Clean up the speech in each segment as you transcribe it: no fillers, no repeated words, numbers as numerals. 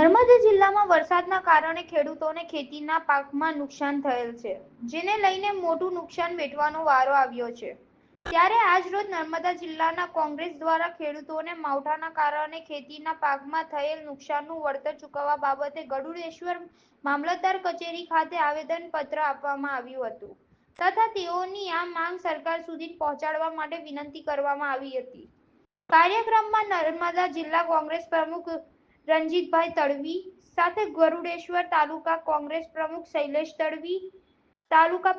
નર્મદા જિલ્લામાં વરસાદના કારણે ખેડૂતોને ખેતીના પાકમાં નુકસાન થયેલ છે, જેને લઈને મોટું નુકસાન વેઠવાનો વારો આવ્યો છે. ત્યારે આજરોજ નર્મદા જિલ્લાના કોંગ્રેસ દ્વારા ખેડૂતોને માવઠાના કારણે ખેતીના પાકમાં થયેલ નુકસાનનું વળતર ચૂકવવા બાબતે ગરુડેશ્વર મામલતદાર કચેરી ખાતે આવેદનપત્ર આપવામાં આવ્યું હતું તથા તેઓની આ માંગ સરકાર સુધી પહોંચાડવા માટે વિનંતી કરવામાં આવી હતી. કાર્યક્રમમાં નર્મદા જિલ્લા કોંગ્રેસ પ્રમુખ રણજીતભાઈ તડવી સાથે ગરુડેશ્વર તાલુકા કોંગ્રેસ પ્રમુખ શૈલેષ તડવી, તાલુકા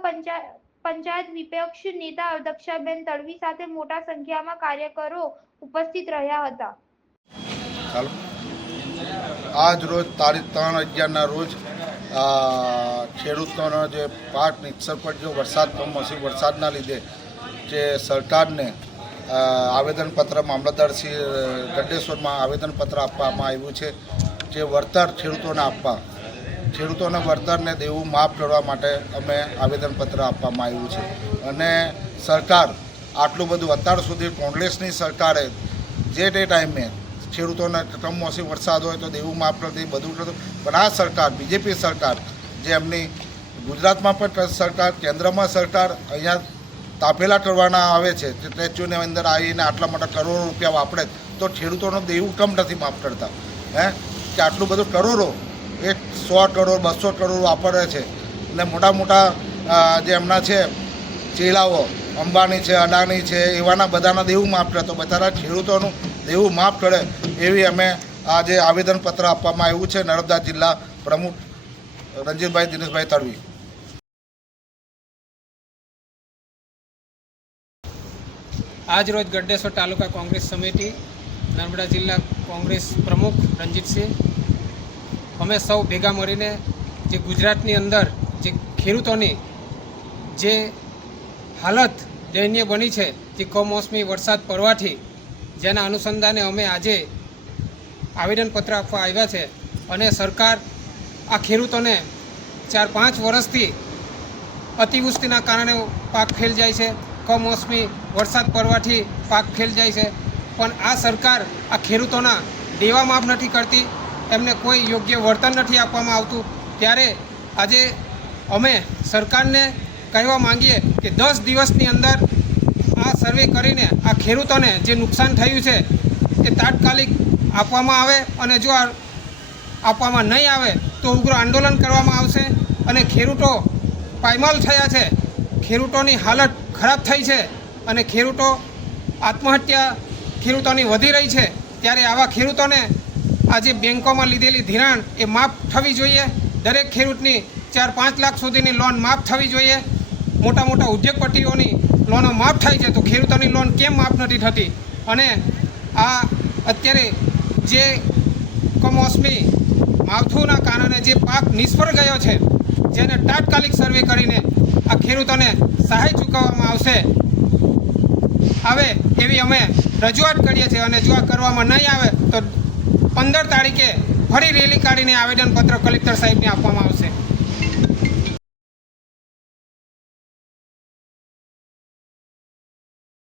પંચાયત વિપક્ષ નેતા દક્ષાબેન તડવી સાથે મોટા સંખ્યામાં કાર્યકરો ઉપસ્થિત રહ્યા હતા. આજ રોજ તારીખ 3/11ના રોજ ખેડૂતોનો જે પાક નિષ્ફળ પડ્યો કમોસમી વરસાદના લીધે જે સરકારને આવેદનપત્ર મામલતદાર શ્રી ગઢેશ્વરમાં આવેદનપત્ર આપવામાં આવ્યું છે. જે વળતર ખેડૂતોને વળતરને દેવું માફ કરવા માટે અમે આવેદનપત્ર આપવામાં આવ્યું છે. અને સરકાર આટલું બધું અત્યાર સુધી કોંગ્રેસની સરકારે જે તે ટાઈમે ખેડૂતોને કમોસમી વરસાદ હોય તો દેવું માફ કરતી બધું કરતું, પણ આ સરકાર બીજેપી સરકાર જે એમની ગુજરાતમાં પણ સરકાર, કેન્દ્રમાં સરકાર અહીંયા તાપેલા કરવાના આવે છે, સ્ટેચ્યુની અંદર આવીને આટલા મોટા કરોડો રૂપિયા વાપરે તો ખેડૂતોનો દેવું કેમ નથી માફ કરતા? કે આટલું બધું કરોડો, 100 કરોડ 200 કરોડ વાપરે છે અને મોટા મોટા જે એમના છે ચેલાઓ, અંબાણી છે, અદાણી છે, એવાના બધાના દેવું માફ કરે તો બધાના ખેડૂતોનું દેવું માફ કરે એવી અમે આજે આવેદનપત્ર આપવામાં આવ્યું છે. નર્મદા જિલ્લા પ્રમુખ રણજીતભાઈ દિનેશભાઈ તડવી. આજ રોજ ગઢેશ્વર તાલુકા કોંગ્રેસ સમિતિ, નર્મદા જિલ્લા કોંગ્રેસ પ્રમુખ રણજીતસિંહ, અમે સૌ ભેગા મળીને જે ગુજરાતની અંદર જે ખેડૂતોની જે હાલત દયનીય બની છે, જે કમોસમી વરસાદ પડવાથી, જેના અનુસંધાને અમે આજે આવેદનપત્ર આપવા આવ્યા છે. અને સરકાર આ ખેડૂતોને 4-5 વર્ષથી અતિવૃષ્ટિના કારણે પાક ફેલ જાય છે, કમોસમી વરસાદ પડવાથી પાક ફેલ જાય છે, પણ આ સરકાર આ ખેડૂતોના દેવા માફ નથી કરતી, એમને કોઈ યોગ્ય વળતર નથી આપવામાં આવતું. ત્યારે આજે અમે સરકારને કહેવા માંગીએ કે 10 દિવસની અંદર આ સર્વે કરીને આ ખેડૂતોને જે નુકસાન થયું છે એ તાત્કાલિક આપવામાં આવે, અને જો આપવામાં નહીં આવે તો ઉગ્ર આંદોલન કરવામાં આવશે. અને ખેડૂતો પાયમાલ થયા છે, ખેડૂતોની હાલત ખરાબ થઈ છે અને ખેડૂતો આત્મહત્યા ખેડૂતોની વધી રહી છે. ત્યારે આવા ખેડૂતોને આજે બેંકોમાં લીધેલી ધિરાણ એ માફ થવી જોઈએ. દરેક ખેડૂતની 4-5 લાખ સુધીની લોન માફ થવી જોઈએ. મોટા મોટા ઉદ્યોગપતિઓની લોનો માફ થાય છે તો ખેડૂતોની લોન કેમ માફ નથી થતી? અને આ અત્યારે જે કમોસમી માવઠુંના કારણે જે પાક નિષ્ફળ ગયો છે, જેને તાત્કાલિક સર્વે કરીને આ ખેડૂતોને સહાય ચૂકવવામાં આવે એવી અમે રજૂઆત કરીએ છીએ. અને જો આ કરવામાં નહીં આવે તો 15 તારીખે ફરી રેલી કાઢીને આવેદનપત્ર કલેક્ટર સાહેબને આપવામાં આવશે.